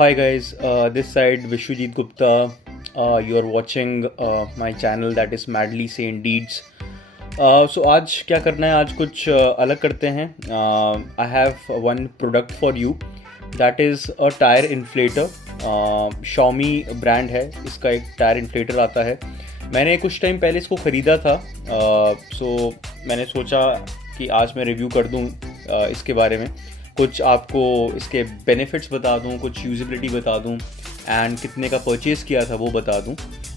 Hi guys, this side Vishwajit Gupta. You are watching my channel that is Madly Saint Deeds. So आज क्या करना है, आज कुछ अलग करते हैं. I have one product for you that is a tire inflator. Xiaomi brand है, इसका एक टायर इन्फ्लेटर आता है. मैंने कुछ टाइम पहले इसको ख़रीदा था. सो मैंने सोचा कि आज मैं रिव्यू कर दूं इसके बारे में, कुछ आपको इसके बेनिफिट्स बता दूं, कुछ यूजेबिलिटी बता दूं एंड कितने का परचेज़ किया था वो बता दूं.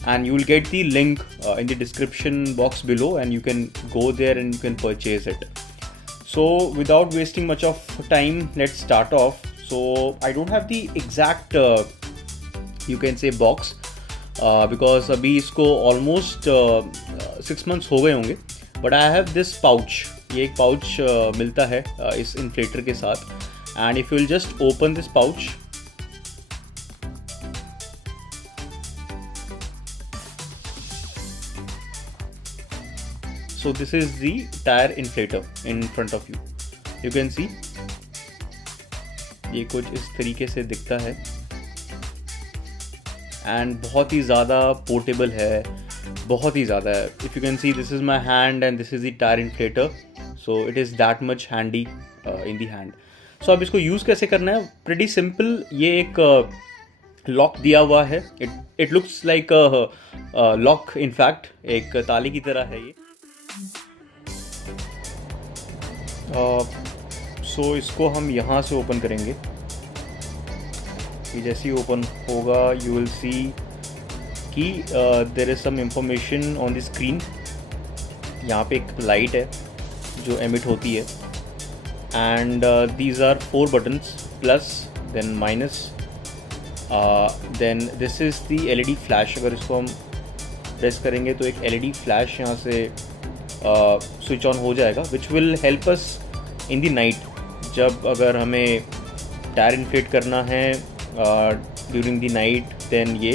And you will get the link in the description box below and you can go there and you can purchase it. So without wasting much of time, let's start off. So I don't have the exact you can say box because अभी इसको almost 6 months हो गए होंगे, but I have this pouch. ये एक pouch मिलता है इस इन्फ्लेटर के साथ. And if you will just open this pouch, so this is the tire inflator in front of you. You can see ये कुछ इस तरीके से दिखता है एंड बहुत ही ज़्यादा पोर्टेबल है, बहुत ही ज़्यादा है. If you can see this is my hand and this is the tyre inflator, so it is that much handy in the hand. सो अब इसको यूज़ कैसे करना है, प्रीटी सिंपल. ये एक लॉक दिया हुआ है. It looks like lock, in fact एक ताले की तरह है ये. सो इसको हम यहाँ से ओपन करेंगे. ये जैसे ही ओपन होगा यू विल सी कि there is some information on the screen. यहाँ पे एक लाइट है जो एमिट होती है and these are 4 buttons, plus then minus, then this is the LED flash. अगर इसको हम प्रेस करेंगे तो एक LED फ्लैश यहाँ से स्विच ऑन हो जाएगा, which will help us in the night. जब अगर हमें टायर इन्फ्लेट करना है ड्यूरिंग द नाइट, देन ये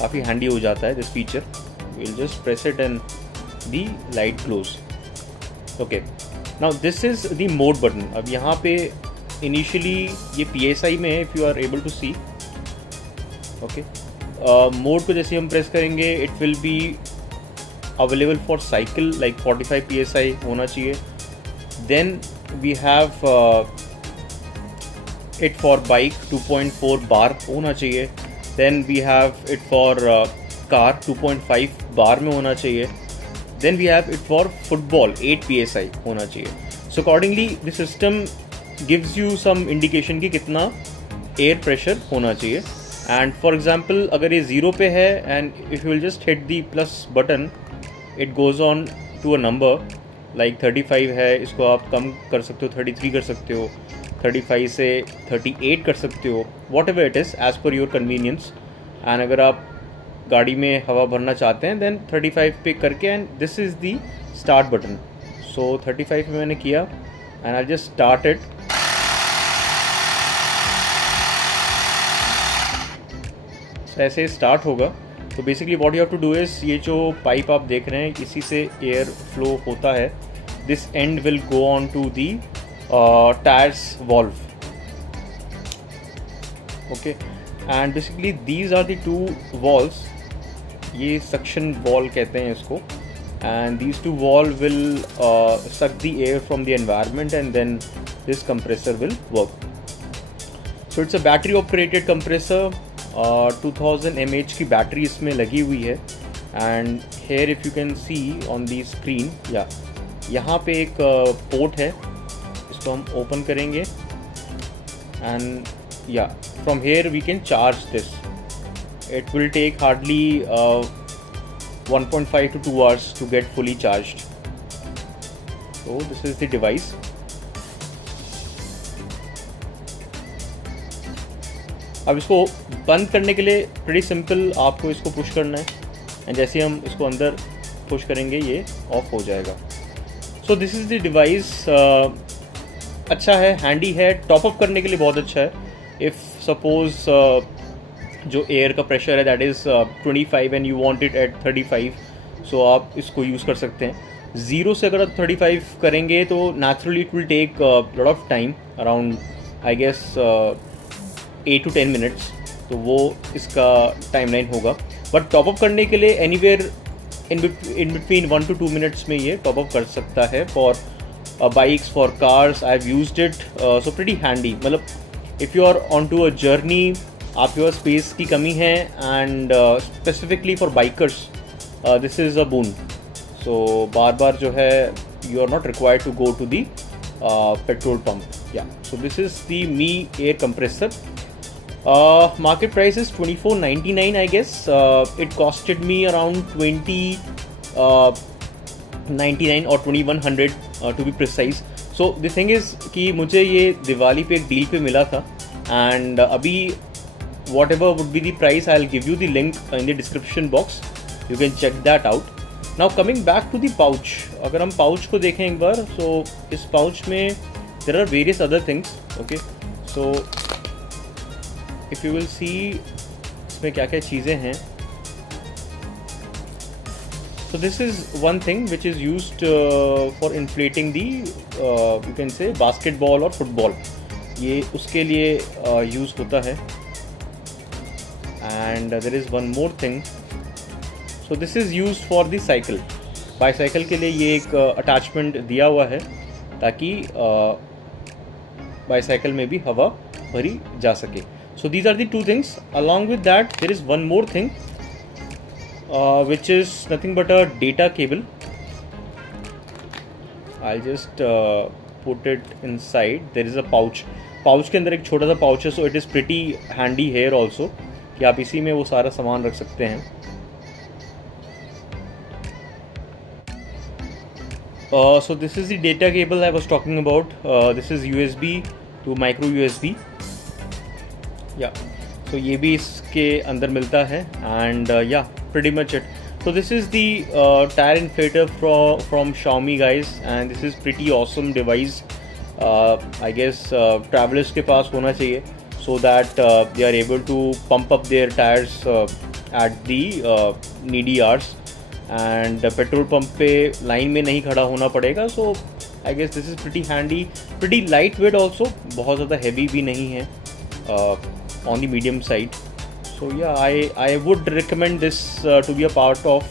काफ़ी हैंडी हो जाता है this feature. Will just press it and the light close. Okay, now this is the mode button. अब यहाँ पे इनिशियली ये PSI में है, if you are able to see. Okay, mode को जैसे हम प्रेस करेंगे it will be available for cycle, like 45 PSI होना चाहिए. Then we have it for bike 2.4 bar होना चाहिए. Then we have it for car 2.5 बार में होना चाहिए. Then we have it for football 8 PSI होना चाहिए. So accordingly the system gives you some indication कि कितना air pressure होना चाहिए. And for example अगर ये 0 पे है and if you will just hit the plus button, it goes on to a number like 35 है, इसको आप कम कर सकते हो, 33 कर सकते हो, 35 से 38 कर सकते हो, whatever it is as per your convenience. And अगर आप गाड़ी में हवा भरना चाहते हैं देन 35 पे करके, and this is the start button. So 35 में मैंने किया and I just start it. ऐसे स्टार्ट होगा. तो basically what you have to do is, ये जो पाइप आप देख रहे हैं इसी से एयर फ्लो होता है. This and will go on to the tyres valve. Okay, and basically these are the 2 valves. ये सक्शन वॉल कहते हैं इसको. And these 2 valve will suck the air from the environment and then this compressor will work. So it's a battery operated compressor. 2000 mAh की battery इसमें लगी हुई है. And here if you can see on the screen, या यहाँ पे एक port है, इसको हम ओपन करेंगे एंड या from here we can charge this. It will take hardly 1.5 to 2 hours to get fully charged. So this is the device. अब इसको बंद करने के लिए pretty simple, आपको इसको पुश करना है एंड जैसे हम इसको अंदर पुश करेंगे ये ऑफ हो जाएगा. So this is the device. अच्छा है, हैंडी है, टॉपअप करने के लिए बहुत अच्छा है. इफ़ सपोज जो एयर का प्रेशर है that is 25 and you want it at 35, सो आप इसको यूज़ कर सकते हैं. 0 से अगर आप 35 करेंगे तो naturally it will take lot of time, around I guess 8 to 10 minutes. तो वो इसका टाइमलाइन होगा। बट टॉपअप करने के लिए anywhere in between 1 to 2 minutes में ये टॉपअप कर सकता है for bikes, for cars. I have used it, so pretty handy. मतलब if you are on to a journey, आपके पास स्पेस की कमी है, and specifically for bikers this is a boon. So बार बार जो है you are not required to go to the petrol pump. Yeah, so this is the Mi air compressor. Market price is 24.99, I guess. It costed me around 20.99 or 2100 to be precise. So the thing is कि मुझे ये दिवाली पे एक deal पे मिला था, and अभी whatever would be the price, I'll give you the link in the description box. You can check that out. Now coming back to the pouch, अगर हम पाउच को देखें एक बार, सो इस पाउच में there are various other things. Okay, so if you will see इसमें क्या क्या चीज़ें हैं। So this is one thing which is used for inflating the you can say basketball और फुटबॉल, ये उसके लिए यूज़ होता है। And there is one more thing, so this is use for the cycle. Bicycle के लिए ये एक अटैचमेंट दिया हुआ है ताकि बाईसाइकिल में भी हवा भरी जा सके। So these are the two things. Along with that there is one more thing which is nothing but a data cable. I just put it inside. There is a pouch, pouch के अंदर एक छोटा सा pouch है, so it is pretty handy here also कि आप इसी में वो सारा सामान रख सकते हैं। So this is the data cable I was talking about. This is USB to micro USB. Yeah, so ये भी इसके अंदर मिलता है, and yeah, pretty much it. So this is the tire inflator from Xiaomi, guys, and this is pretty awesome device. I guess travelers के पास होना चाहिए, so that they are able to pump up their tires at the needy hours. And petrol pump पे line में नहीं खड़ा होना पड़ेगा। So I guess this is pretty handy, pretty light weight also, बहुत ज़्यादा हैवी भी नहीं है, on the medium side. So yeah I would recommend this to be a part of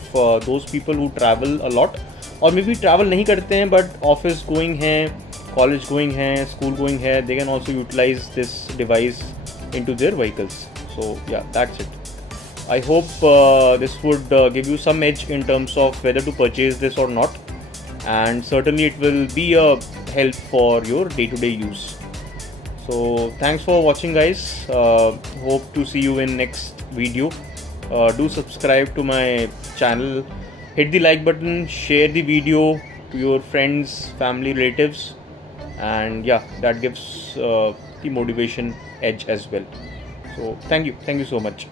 those people who travel a lot, और maybe travel नहीं करते हैं but office going हैं, कॉलेज गोइंग हैं, स्कूल गोइंग है, they can also utilise this device in to their vehicles. So yeah, that's it. I hope this would give you some edge in terms of whether to purchase this or not, and certainly it will be a help for your day-to-day use. So thanks for watching, guys. Hope to see you in next video. Do subscribe to my channel, hit the like button, share the video to your friends, family, relatives, and yeah, that gives the motivation edge as well. So thank you so much.